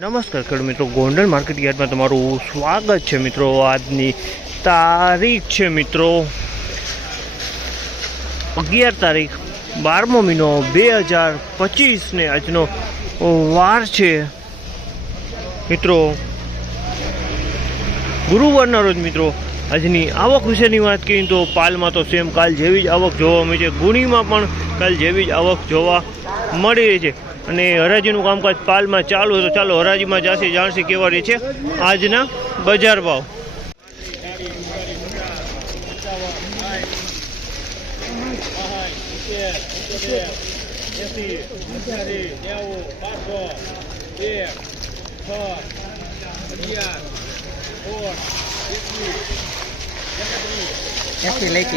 નમસ્કાર ખેડૂત મિત્રો, ગોંડલ માર્કેટ યાર્ડમાં તમારું સ્વાગત છે મિત્રો. આજની તારીખ છે મિત્રો અગિયાર તારીખ, બારમો મહિનો બે હજાર પચીસને આજનો વાર છે. મિત્રો, ગુરુવારના રોજ મિત્રો, આજની આવક વિશેની વાત કરીએ તો પાલમાં તો સેમ કાલ જેવી જ આવક જોવા મળે છે. ગુણીમાં પણ કાલ જેવી જ આવક જોવા મળી રહી છે. અને હરાજીનું કામકાજ પાલમાં ચાલુ તો ચાલો હરાજીમાં જાશે જાણશે કેવા રહી છે. આજના બજાર ભાવ. એસી લઈ છે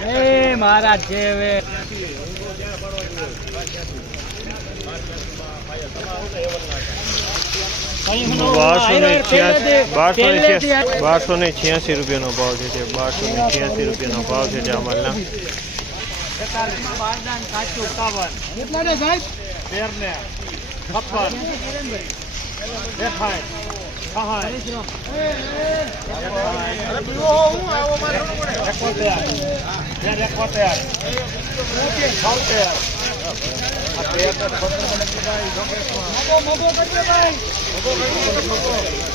એ મહારાજ છે હવે. બારસો ને છ્યાસી રૂપિયાનો ભાવ છે બારસો ને છ્યાસી રૂપિયાનો ભાવ છે અમારના કેટલા ને સાહેબ?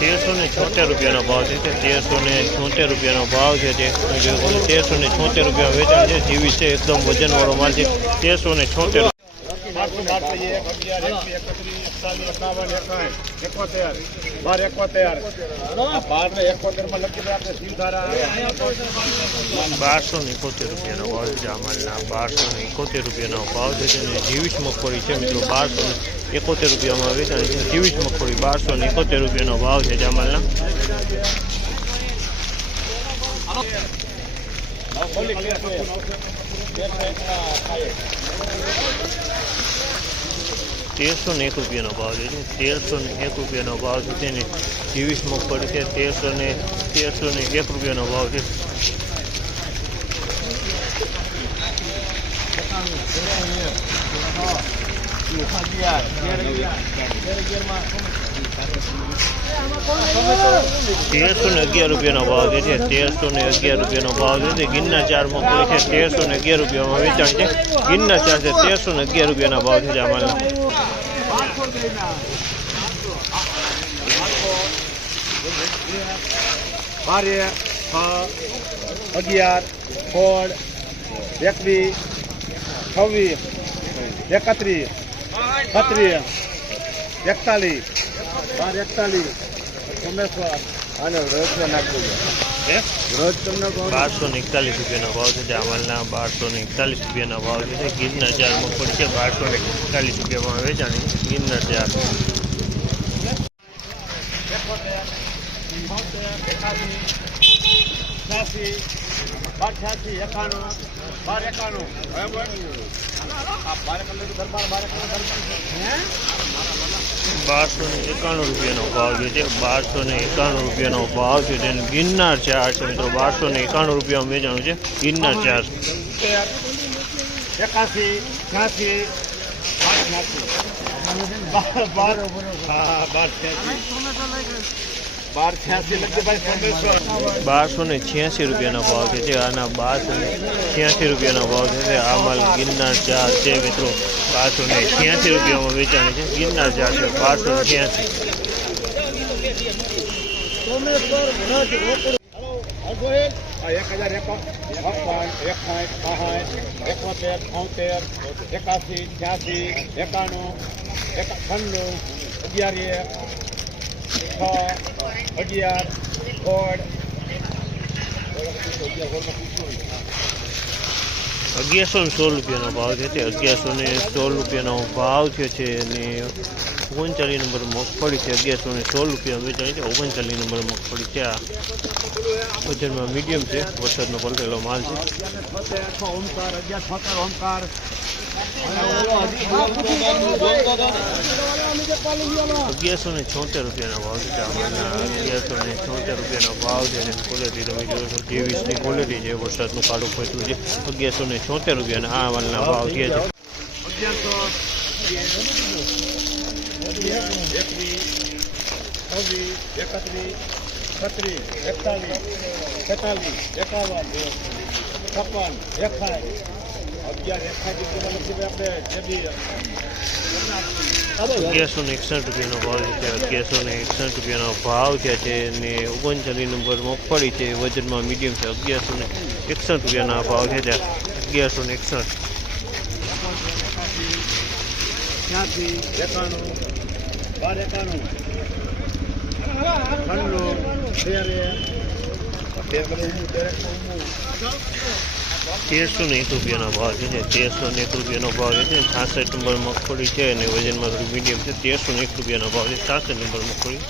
તેરસો ને છોતેર રૂપિયાનો ભાવ છે તેરસો ને છોતેર રૂપિયાનો ભાવ છે. તેરસો ને છોતેર રૂપિયા વેચાણ છે. જીવી છે એકદમ વજનવાળો માલ છે. તેરસો ને છોતેર બાર એકોતેર બાર ને એકોતેરમાં લખી દે આપણે સીમ બારસો ને એકોતેર રૂપિયાનો ભાવ છે આ બારસો ને એકોતેર રૂપિયાનો ભાવ છે તેને જીવીસ મગફળી છે મિત્રો બારસો ને એકોતેર રૂપિયામાં વેચાણ છે જીવીસ મગફળી બારસો ને એકોતેર રૂપિયાનો ભાવ છે આ માલના તેરસો ને એક રૂપિયાનો ભાવ છે તેરસો ને એક રૂપિયાનો ભાવ છે તેને જીવીશ મગફળી છે તેરસો ને તેરસો ને એક રૂપિયાનો ભાવ છે. તેરસો ને અગિયાર રૂપિયાનો ભાવ છે, જે તેરસો ને અગિયાર રૂપિયાનો ભાવ છે. તે ગિરનાર ચાર મગફળી છે, તેરસો ને અગિયાર રૂપિયામાં વેચાણ છે. ગિરનાર ચાર છે, તેરસો ને અગિયાર રૂપિયાના ભાવ છે આમાં બાર અગિયાર, સોળ, એકવીસ, છવ્વીસ, એકત્રીસ છત્રીસ એકતાલીસ બાર એકતાલીસ. સોમેશ્વર. અને રોજ નાખવું રોજ તમને કહું બારસો ને એકતાલીસ રૂપિયાનો ભાવ છે જે બારસો ને એકતાલીસ રૂપિયાનો ભાવ છે ગીરના ચાર મગફળી છે. બારસો ને એકતાલીસ રૂપિયામાં વેચાણ ગિરનાર ચાર. એકાણું બાર એકાણું. બારસો ને એકાણું રૂપિયાનો ભાવ જે છે બારસો ને એકાણું રૂપિયાનો ભાવ છે તેને ગિરનાર ચાર છે મિત્રો. બારસો ને એકાણું રૂપિયામાં વેચાણું છે. ગિરનાર ચાર એકાસી છ્યાસી બાર બાર બાર બારસો ને છ્યાસી રૂપિયાનો ભાવ છે જે આના બારસો ને છ્યાસી રૂપિયાનો ભાવ છે આ માલ ગિરનાર ચાર છે મિત્રો. બારસો ને છ્યાસી રૂપિયામાં વેચાણ છે. ગિરનાર ચાર છે બારસો છ્યાસી. એક હજાર એકાવન એકાવન બાસઠ એકોતેર છોતેર એકાસી, છ્યાસી, એકાણું એકાણું અગિયાર એક અગિયાર સોળ અગિયારસો ને સોળ રૂપિયાનો ભાવ છે તે અગિયારસો ને સોળ રૂપિયાનો ભાવ છે અને ઓગણચાલીસ નંબર મગફળી છે, અગિયારસો ને સોળ રૂપિયા વેચાણી છે ઓગણચાલીસ નંબર મગફળી છે. આ વજનમાં મીડિયમ છે, વરસાદનો પલટેલો માલ છે. અગિયારસો ને છોતેર રૂપિયાના ભાવ છે ચાવલના અગિયારસો ને છોતેર રૂપિયાનો ભાવ છે અને ક્વોલિટી તમે જોયો છો ત્રેવીસની ક્વોલિટી છે, વરસાદનું કાળું ફોટલું છે. અગિયારસો ને છોતેર રૂપિયાના આ વાલના ભાવ છે. એકવીસ અગિયારસો ને એકસઠ રૂપિયાનો ભાવ છે અગિયારસો ને એકસઠ રૂપિયાનો ભાવ છે અને ઓગણચાલીસ નંબર મગફળી છે, વજનમાં મીડિયમ છે, અગિયારસો ને એકસઠ રૂપિયાના ભાવ છે ત્યાં. અગિયારસો ને એકસઠ. બાર. તેરસો ને એક રૂપિયાનો ભાવ છે તેરસો ને એક રૂપિયાનો ભાવ છે છાસઠ નંબર મગફળી છે, અને વજનમાં થોડું મીડિયમ છે, તેરસો ને એક રૂપિયાનો ભાવ છે, છાસઠ નંબર મગફળી